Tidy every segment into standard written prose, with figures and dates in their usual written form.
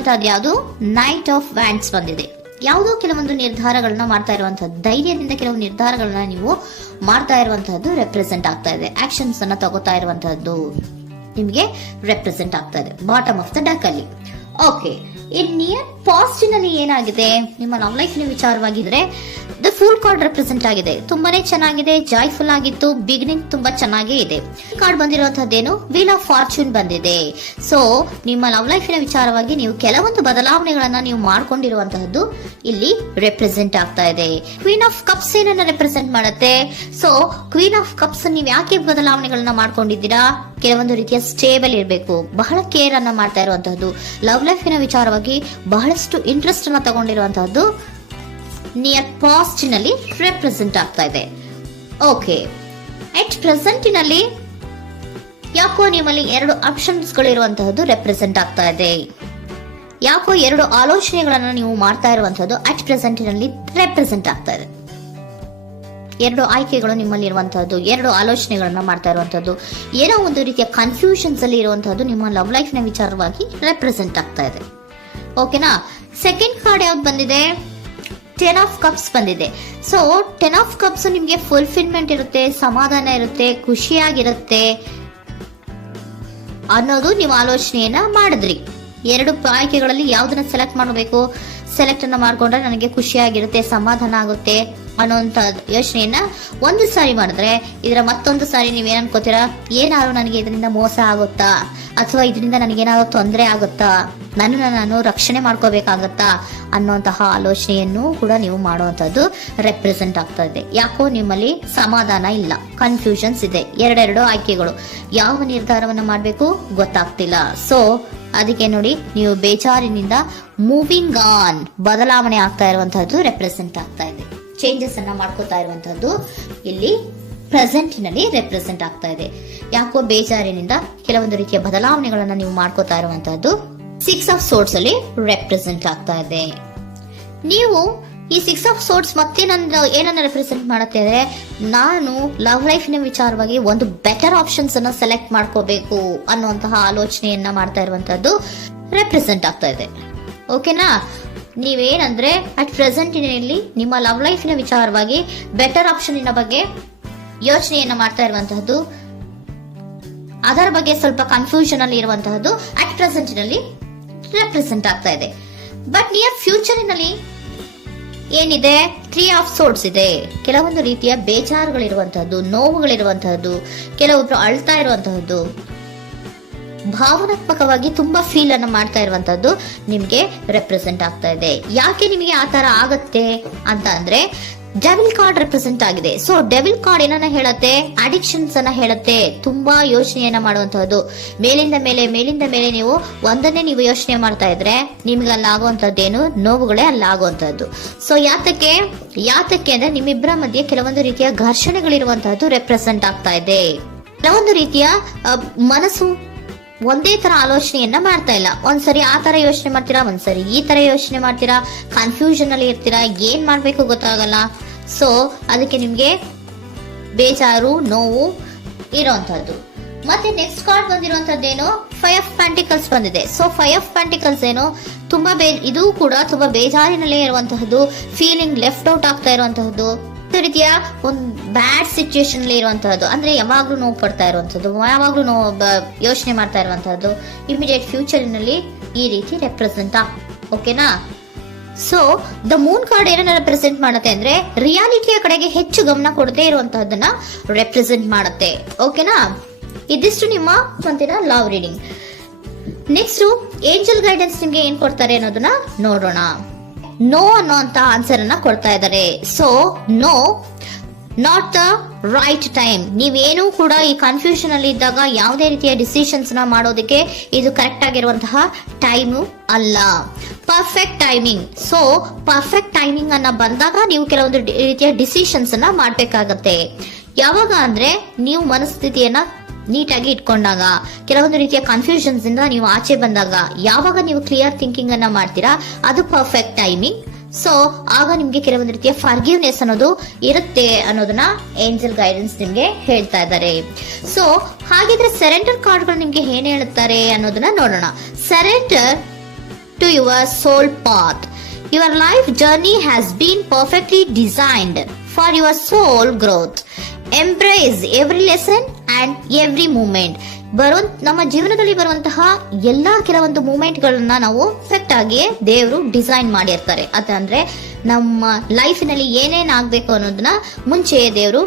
ಬಂದಿರುವಂತಹದ್ದು ಯಾವುದು? Knight of wands ಬಂದಿದೆ. ಯಾವುದೋ ಕೆಲವೊಂದು ನಿರ್ಧಾರಗಳನ್ನ ಮಾಡ್ತಾ ಇರುವಂತಹದ್ದು, ಧೈರ್ಯದಿಂದ ಕೆಲವು ನಿರ್ಧಾರಗಳನ್ನ ನೀವು ಮಾಡ್ತಾ ಇರುವಂತಹದ್ದು ರೆಪ್ರೆಸೆಂಟ್ ಆಗ್ತಾ ಇದೆ. ಆಕ್ಷನ್ಸ್ ಅನ್ನ ತಗೋತಾ ಇರುವಂತಹದ್ದು ನಿಮಗೆ ರೆಪ್ರೆಸೆಂಟ್ ಆಗ್ತಾ ಇದೆ ಬಾಟಮ್ ಆಫ್ ದ ಡಕ್ ಅಲ್ಲಿ. ಓಕೆ, ಇನ್ ನಿಯರ್ ಪಾಸ್ಟಿನಲ್ಲಿ ಏನಾಗಿದೆ? ನಿಮ್ಮ ಲವ್ ಲೈಫ್ ವಿಚಾರವಾಗಿದ್ರೆ ದ ಫೂಲ್ ಕಾರ್ಡ್ ರೆಪ್ರೆಸೆಂಟ್ ಆಗಿದೆ. ತುಂಬಾನೇ ಚೆನ್ನಾಗಿದೆ, ಜಾಯ್ಫುಲ್ ಆಗಿತ್ತು, ಬಿಗಿನಿಂಗ್ ತುಂಬಾ ಚೆನ್ನಾಗೇ ಇದೆ. ಕಾರ್ಡ್ ಬಂದಿರುವಂತಹದ್ದೇನು? ವೀಲ್ ಆಫ್ ಫಾರ್ಚೂನ್ ಬಂದಿದೆ. ಸೊ ನಿಮ್ಮ ಲವ್ ಲೈಫಿನ ವಿಚಾರವಾಗಿ ನೀವು ಕೆಲವೊಂದು ಬದಲಾವಣೆಗಳನ್ನ ನೀವು ಮಾಡ್ಕೊಂಡಿರುವಂತಹದ್ದು ಇಲ್ಲಿ ರೆಪ್ರೆಸೆಂಟ್ ಆಗ್ತಾ ಇದೆ. ಕ್ವೀನ್ ಆಫ್ ಕಪ್ಸ್ ಏನನ್ನ ರೆಪ್ರೆಸೆಂಟ್ ಮಾಡುತ್ತೆ? ಸೊ ಕ್ವೀನ್ ಆಫ್ ಕಪ್ಸ್ ನೀವು ಯಾಕೆ ಬದಲಾವಣೆಗಳನ್ನ ಮಾಡ್ಕೊಂಡಿದ್ದೀರಾ? ಕೆಲವೊಂದು ರೀತಿಯ ಸ್ಟೇಬಲ್ ಇರಬೇಕು, ಬಹಳ ಕೇರ್ ಅನ್ನ ಮಾಡ್ತಾ ಇರುವಂತಹದ್ದು, ಲವ್ ಲೈಫಿನ ವಿಚಾರವಾಗಿ ಬಹಳಷ್ಟು ಇಂಟ್ರೆಸ್ಟ್ ಅನ್ನ ತಗೊಂಡಿರುವಂತಹದ್ದು ನಿಯರ್ ಪಾಸ್ಟಿನಲ್ಲಿ ರೆಪ್ರೆಸೆಂಟ್ ಆಗ್ತಾ ಇದೆ. ಓಕೆ, ಎಟ್ ಪ್ರೆಸೆಂಟಿನಲ್ಲಿ ಯಾಕೋ ನಿಮ್ಮಲ್ಲಿ 2 ಆಪ್ಷನ್ಸ್ ಗಳು ಇರುವಂತಹದ್ದು ರೆಪ್ರೆಸೆಂಟ್ ಆಗ್ತಾ ಇದೆ. ಯಾಕೋ 2 ಆಲೋಚನೆಗಳನ್ನ ನೀವು ಮಾಡ್ತಾ ಇರುವಂತಹದ್ದು ಅಟ್ ಪ್ರೆಸೆಂಟಿನಲ್ಲಿ ರೆಪ್ರೆಸೆಂಟ್ ಆಗ್ತಾ ಇದೆ. 2 ಆಯ್ಕೆಗಳು ನಿಮ್ಮಲ್ಲಿ ಇರುವಂತಹದ್ದು, 2 ಆಲೋಚನೆಗಳನ್ನ ಮಾಡ್ತಾ ಇರುವಂತಹದ್ದು, ಏನೋ ಒಂದು ರೀತಿಯ ಕನ್ಫ್ಯೂಷನ್ಸ್ ಅಲ್ಲಿ ಇರುವಂತಹದ್ದು ನಿಮ್ಮ ಲವ್ ಲೈಫ್ ನ ವಿಚಾರವಾಗಿ ರೆಪ್ರೆಸೆಂಟ್ ಆಗ್ತಾ ಇದೆ. ಓಕೆನಾ? ಸೆಕೆಂಡ್ ಕಾರ್ಡ್ ಯಾವ್ದು ಬಂದಿದೆ? 10 ಆಫ್ ಕಪ್ಸ್ ಬಂದಿದೆ. ಸೊ 10 ಆಫ್ ಕಪ್ಸ್ ನಿಮ್ಗೆ ಫುಲ್ಫಿಲ್ಮೆಂಟ್ ಇರುತ್ತೆ, ಸಮಾಧಾನ ಇರುತ್ತೆ, ಖುಷಿಯಾಗಿರುತ್ತೆ ಅನ್ನೋದು ನೀವು ಆಲೋಚನೆಯನ್ನ ಮಾಡಿದ್ರಿ. 2 ಆಯ್ಕೆಗಳಲ್ಲಿ ಯಾವ್ದನ್ನ ಸೆಲೆಕ್ಟ್ ಮಾಡಬೇಕು? ಸೆಲೆಕ್ಟ್ ಅನ್ನ ಮಾಡ್ಕೊಂಡ್ರೆ ನನಗೆ ಖುಷಿಯಾಗಿರುತ್ತೆ, ಸಮಾಧಾನ ಆಗುತ್ತೆ ಅನ್ನೋಂತ ಯೋಚನೆಯನ್ನ ಒಂದು ಸಾರಿ ಮಾಡಿದ್ರೆ, ಇದರ ಮತ್ತೊಂದು ಸಾರಿ ನೀವ್ ಏನ್ ಅನ್ಕೋತೀರಾ? ಏನಾದ್ರು ನನಗೆ ಇದರಿಂದ ಮೋಸ ಆಗುತ್ತಾ, ಅಥವಾ ಇದರಿಂದ ನನಗೇನಾದ್ರು ತೊಂದರೆ ಆಗುತ್ತಾ, ನಾನು ರಕ್ಷಣೆ ಮಾಡ್ಕೋಬೇಕಾಗತ್ತಾ ಅನ್ನೋಂತಹ ಆಲೋಚನೆಯನ್ನು ಕೂಡ ನೀವು ಮಾಡುವಂತದ್ದು ರೆಪ್ರೆಸೆಂಟ್ ಆಗ್ತಾ ಇದೆ. ಯಾಕೋ ನಿಮ್ಮಲ್ಲಿ ಸಮಾಧಾನ ಇಲ್ಲ, ಕನ್ಫ್ಯೂಷನ್ಸ್ ಇದೆ, 2 ಆಯ್ಕೆಗಳು, ಯಾವ ನಿರ್ಧಾರವನ್ನ ಮಾಡ್ಬೇಕು ಗೊತ್ತಾಗ್ತಿಲ್ಲ. ಸೊ ಅದಕ್ಕೆ ನೋಡಿ, ನೀವು ಬೇಜಾರಿನಿಂದ ಮೂವಿಂಗ್ ಆನ್, ಬದಲಾವಣೆ ಆಗ್ತಾ ಇರುವಂತಹದ್ದು ರೆಪ್ರೆಸೆಂಟ್ ಆಗ್ತಾ ಇದೆ. ಚೇಂಜಸ್ ಅನ್ನ ಮಾಡ್ಕೋತಾ ಇರುವಂತಹದ್ದು ಇಲ್ಲಿ ಪ್ರೆಸೆಂಟಿನಲ್ಲಿ ರೆಪ್ರೆಸೆಂಟ್ ಆಗ್ತಾ ಇದೆ. ಯಾಕೋ ಬೇಜಾರಿನಿಂದ ಕೆಲವೊಂದು ರೀತಿಯ ಬದಲಾವಣೆಗಳನ್ನ ನೀವು ಮಾಡ್ಕೋತಾ ಇರುವಂತಹದ್ದು 6 ಆಫ್ ಸೋರ್ಟ್ಸ್ ಅಲ್ಲಿ ರೆಪ್ರೆಸೆಂಟ್ ಆಗ್ತಾ ಇದೆ. ನೀವು ಈ 6 ಆಫ್ ಸೋರ್ಟ್ಸ್ ಮತ್ತೆ ಏನನ್ನ ರೆಪ್ರೆಸೆಂಟ್ ಮಾಡುತ್ತೆ ಅಂದ್ರೆ, ನಾನು ಲವ್ ಲೈಫಿನ ವಿಚಾರವಾಗಿ ಒಂದು ಬೆಟರ್ ಆಪ್ಷನ್ಸ್ ಅನ್ನ ಸೆಲೆಕ್ಟ್ ಮಾಡ್ಕೋಬೇಕು ಅನ್ನುವಂತಹ ಆಲೋಚನೆಯನ್ನ ಮಾಡ್ತಾ ಇರುವಂತಹದ್ದು ರೆಪ್ರೆಸೆಂಟ್ ಆಗ್ತಾ ಇದೆ. ಓಕೆನಾ? ನೀವೇನಂದ್ರೆ ಅಟ್ ಪ್ರೆಸೆಂಟಿನಲ್ಲಿ ನಿಮ್ಮ ಲವ್ ಲೈಫಿನ ವಿಚಾರವಾಗಿ ಬೆಟರ್ ಆಪ್ಷನ್ ಬಗ್ಗೆ ಯೋಚನೆಯನ್ನ ಮಾಡ್ತಾ ಇರುವಂತಹದ್ದು, ಅದರ ಬಗ್ಗೆ ಸ್ವಲ್ಪ ಕನ್ಫ್ಯೂಷನ್ ಅಲ್ಲಿ ಇರುವಂತಹದ್ದು ಅಟ್ ಪ್ರೆಸೆಂಟಿನಲ್ಲಿ ರೆಪ್ರೆಸೆಂಟ್ ಆಗ್ತಾ ಇದೆ. ಬಟ್ ನಿಯರ್ ಫ್ಯೂಚರಿನಲ್ಲಿ ಏನಿದೆ? 3 ಆಫ್ ಸೋರ್ಟ್ಸ್ ಇದೆ. ಕೆಲವೊಂದು ರೀತಿಯ ಬೇಜಾರುಗಳಿರುವಂತಹದ್ದು, ನೋವುಗಳಿರುವಂತಹದ್ದು, ಕೆಲವೊಬ್ರು ಅಳ್ತಾ ಇರುವಂತಹದ್ದು, ಭಾವನಾತ್ಮಕವಾಗಿ ತುಂಬಾ ಫೀಲ್ ಅನ್ನ ಮಾಡ್ತಾ ಇರುವಂತಹದ್ದು ನಿಮ್ಗೆ ರೆಪ್ರೆಸೆಂಟ್ ಆಗ್ತಾ ಇದೆ. ಯಾಕೆ ನಿಮಗೆ ಆ ತರ ಆಗತ್ತೆ ಅಂತ ಅಂದ್ರೆ, ಡೆವಿಲ್ ಕಾರ್ಡ್ ರೆಪ್ರೆಸೆಂಟ್ ಆಗಿದೆ. ಸೊ ಡೆವಿಲ್ ಕಾರ್ಡ್ ಏನನ್ನ ಹೇಳುತ್ತೆ? ಅಡಿಕ್ಷನ್ಸ್ ಅನ್ನ ಹೇಳುತ್ತೆ. ತುಂಬಾ ಯೋಚನೆಯನ್ನ ಮಾಡುವಂತಹದ್ದು, ಮೇಲಿಂದ ಮೇಲೆ ನೀವು ಒಂದನ್ನೇ ನೀವು ಯೋಚನೆ ಮಾಡ್ತಾ ಇದ್ರೆ ನಿಮ್ಗೆ ಅಲ್ಲಾಗುವಂತದ್ದೇನು? ನೋವುಗಳೇ ಅಲ್ಲಾಗುವಂತಹದ್ದು. ಸೊ ಯಾತಕ್ಕೆ ಅಂದ್ರೆ ನಿಮ್ಮಿಬ್ಬರ ಮಧ್ಯೆ ಕೆಲವೊಂದು ರೀತಿಯ ಘರ್ಷಣೆಗಳಿರುವಂತಹದ್ದು ರೆಪ್ರೆಸೆಂಟ್ ಆಗ್ತಾ ಇದೆ. ಕೆಲವೊಂದು ರೀತಿಯ ಮನಸ್ಸು ಒಂದೇ ತರ ಆಲೋಚನೆಯನ್ನ ಮಾಡ್ತಾ ಇಲ್ಲ. ಒಂದ್ಸರಿ ಆ ತರ ಯೋಚನೆ ಮಾಡ್ತೀರಾ, ಒಂದ್ಸರಿ ಈ ತರ ಯೋಚನೆ ಮಾಡ್ತೀರಾ, ಕನ್ಫ್ಯೂಷನ್ ಅಲ್ಲಿ ಇರ್ತೀರಾ, ಏನ್ ಮಾಡ್ಬೇಕು ಗೊತ್ತಾಗಲ್ಲ. ಸೊ ಅದಕ್ಕೆ ನಿಮ್ಗೆ ಬೇಜಾರು, ನೋವು ಇರೋಂಥದ್ದು. ಮತ್ತೆ ನೆಕ್ಸ್ಟ್ ಕಾರ್ಡ್ ಬಂದಿರುವಂತದ್ದೇನು? 5 ಆಫ್ ಪ್ಯಾಂಟಿಕಲ್ಸ್ ಬಂದಿದೆ. ಸೊ 5 ಆಫ್ ಪ್ಯಾಂಟಿಕಲ್ಸ್ ಏನು? ತುಂಬಾ ಇದು ಕೂಡ ತುಂಬಾ ಬೇಜಾರಿನಲ್ಲೇ ಇರುವಂತಹದ್ದು, ಫೀಲಿಂಗ್ ಲೆಫ್ಟ್ ಔಟ್ ಆಗ್ತಾ ಇರುವಂತಹದ್ದು, ರೀತಿಯ ಒಂದು ಬ್ಯಾಡ್ ಸಿಚುಯೇಷನ್ ಇರುವಂತಹದ್ದು, ಅಂದ್ರೆ ಯಾವಾಗ್ಲೂ ನೋವು ಪಡ್ತಾ ಇರುವಂತಹದ್ದು, ಯಾವಾಗ್ಲೂ ಯೋಚನೆ ಮಾಡ್ತಾ ಇರುವಂತಹದ್ದು, ಇಮಿಡಿಯೇಟ್ ಫ್ಯೂಚರಿನಲ್ಲಿ ಈ ರೀತಿ ರೆಪ್ರೆಸೆಂಟ್ ಓಕೆನಾ? ಸೊ ದ ಮೂನ್ ಕಾರ್ಡ್ ಏನನ್ನ ರೆಪ್ರೆಸೆಂಟ್ ಮಾಡುತ್ತೆ ಅಂದ್ರೆ, ರಿಯಾಲಿಟಿಯ ಕಡೆಗೆ ಹೆಚ್ಚು ಗಮನ ಕೊಡದೇ ಇರುವಂತಹದನ್ನ ರೆಪ್ರೆಸೆಂಟ್ ಮಾಡುತ್ತೆ. ಓಕೆನಾ? ಇದಿಷ್ಟು ನಿಮ್ಮ love reading. Next angel guidance ನಿಮ್ಗೆ ಏನ್ ಕೊಡ್ತಾರೆ ಅನ್ನೋದನ್ನ ನೋಡೋಣ. ನೋ ಅನ್ನೋಂತ ಆನ್ಸರ್ ಅನ್ನ ಕೊಡ್ತಾ ಇದ್ದಾರೆ. So no, not the right time. ನೀವೇನು ಕೂಡ ಈ ಕನ್ಫ್ಯೂಷನ್ ಅಲ್ಲಿ ಇದ್ದಾಗ ಯಾವುದೇ ರೀತಿಯ ಡಿಸಿಷನ್ಸ್ ನ ಮಾಡೋದಕ್ಕೆ ಇದು ಕರೆಕ್ಟ್ ಆಗಿರುವಂತಹ ಟೈಮು ಅಲ್ಲ. Perfect timing. So perfect timing ಅನ್ನ ಬಂದಾಗ ನೀವು ಕೆಲವೊಂದು ರೀತಿಯ ಡಿಸಿಷನ್ಸ್ ಅನ್ನ ಮಾಡ್ಬೇಕಾಗತ್ತೆ. ಯಾವಾಗ ಅಂದ್ರೆ ನೀವು ಮನಸ್ಥಿತಿಯನ್ನ ನೀಟಾಗಿ ಇಟ್ಕೊಂಡಾಗ, ಕೆಲವೊಂದು ರೀತಿಯ ಕನ್ಫ್ಯೂಷನ್ಸ್ ಇಂದ ನೀವು ಆಚೆ ಬಂದಾಗ, ಯಾವಾಗ ನೀವು ಕ್ಲಿಯರ್ ಥಿಂಕಿಂಗ್ ಅನ್ನ ಮಾಡ್ತೀರಾ ಅದು ಪರ್ಫೆಕ್ಟ್ ಟೈಮಿಂಗ್. ಸೊ ಆಗ ನಿಮ್ಗೆ ಕೆಲವೊಂದು ರೀತಿಯ ಫರ್ಗಿವ್ನೆಸ್ ಅನ್ನೋದು ಇರುತ್ತೆ ಅನ್ನೋದನ್ನ ಏಂಜಲ್ ಗೈಡೆನ್ಸ್ ನಿಮ್ಗೆ ಹೇಳ್ತಾ ಇದ್ದಾರೆ. ಸೊ ಹಾಗಿದ್ರೆ ಸರೆಂಡರ್ ಕಾರ್ಡ್ಗಳು ನಿಮ್ಗೆ ಏನ್ ಹೇಳುತ್ತಾರೆ ಅನ್ನೋದನ್ನ ನೋಡೋಣ. Surrender to your soul path. Your life journey has been perfectly designed for your soul growth. Embrace every lesson and every moment. ನಮ್ಮ ಜೀವನದಲ್ಲಿ ಬರುವಂತಹ ಎಲ್ಲಾ ಕೆಲವೊಂದು ಮೂಮೆಂಟ್ಗಳನ್ನ ನಾವು ಪರ್ಫೆಕ್ಟ್ ಆಗಿ ದೇವರು ಡಿಸೈನ್ ಮಾಡಿರ್ತಾರೆ. ಅದಂದ್ರೆ ನಮ್ಮ ಲೈಫಿನಲ್ಲಿ ಏನೇನ್ ಆಗ್ಬೇಕು ಅನ್ನೋದನ್ನ ಮುಂಚೆಯೇ ದೇವರು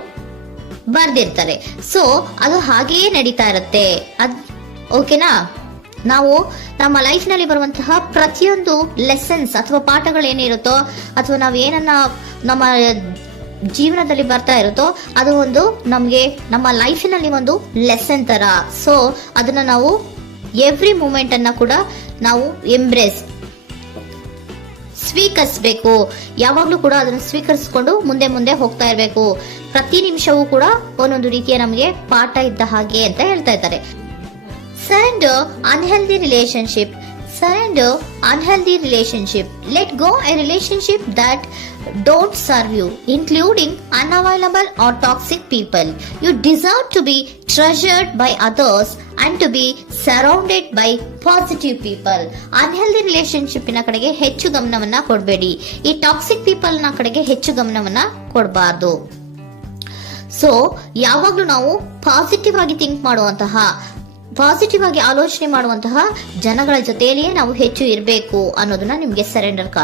ಬರ್ದಿರ್ತಾರೆ. ಸೊ ಅದು ಹಾಗೆಯೇ ನಡೀತಾ ಇರುತ್ತೆ. ಓಕೆನಾ? ನಾವು ನಮ್ಮ ಲೈಫ್ ನಲ್ಲಿ ಬರುವಂತಹ ಪ್ರತಿಯೊಂದು ಲೆಸನ್ಸ್ ಅಥವಾ ಪಾಠಗಳೇನಿರುತ್ತೋ ಅಥವಾ ನಾವು ಏನನ್ನ ನಮ್ಮ ಜೀವನದಲ್ಲಿ ಬರ್ತಾ ಇರುತ್ತೋ ಅದು ಒಂದು ನಮ್ಗೆ ನಮ್ಮ ಲೈಫಿನಲ್ಲಿ ಒಂದು ಲೆಸನ್ ತರ. ಸೊ ಅದನ್ನ ನಾವು ಎವ್ರಿ ಮೂಮೆಂಟ್ ಅನ್ನ ಕೂಡ ನಾವು ಸ್ವೀಕರಿಸಬೇಕು. ಯಾವಾಗ್ಲೂ ಕೂಡ ಅದನ್ನು ಸ್ವೀಕರಿಸಿಕೊಂಡು ಮುಂದೆ ಮುಂದೆ ಹೋಗ್ತಾ ಇರಬೇಕು. ಪ್ರತಿ ನಿಮಿಷವೂ ಕೂಡ ಒಂದೊಂದು ರೀತಿಯ ನಮಗೆ ಪಾಠ ಇದ್ದ ಹಾಗೆ ಅಂತ ಹೇಳ್ತಾ ಇದ್ದಾರೆ. Surrender unhealthy relationship. Surrender unhealthy relationship. Let go a relationship that don't serve you, including unavailable or toxic people. You deserve to be treasured by others and to be surrounded by positive people. Unhealthy relationship ನ ಕಡೆಗೆ ಹೆಚ್ಚು ಗಮನವನ್ನ ಕೊಡಬೇಡಿ. ಈ toxic people ನ ಕಡೆಗೆ ಹೆಚ್ಚು ಗಮನವನ್ನ ಕೊಡಬಾರ್ದು. So ಯಾವಾಗ್ಲೂ ನಾವು ಪಾಸಿಟಿವ್ ಆಗಿ ಥಿಂಕ್ ಮಾಡುವಂತಹ, ಪಾಸಿಟಿವ್ ಆಗಿ ಆಲೋಚನೆ ಮಾಡುವಂತಹ ಜನಗಳ ಜೊತೆಯಲ್ಲಿಯೇ ನಾವು ಹೆಚ್ಚು ಇರಬೇಕು ಅನ್ನೋದನ್ನ ನಿಮ್ಗೆ ಸರೆಂಡರ್ ಕಾರ್ಡ್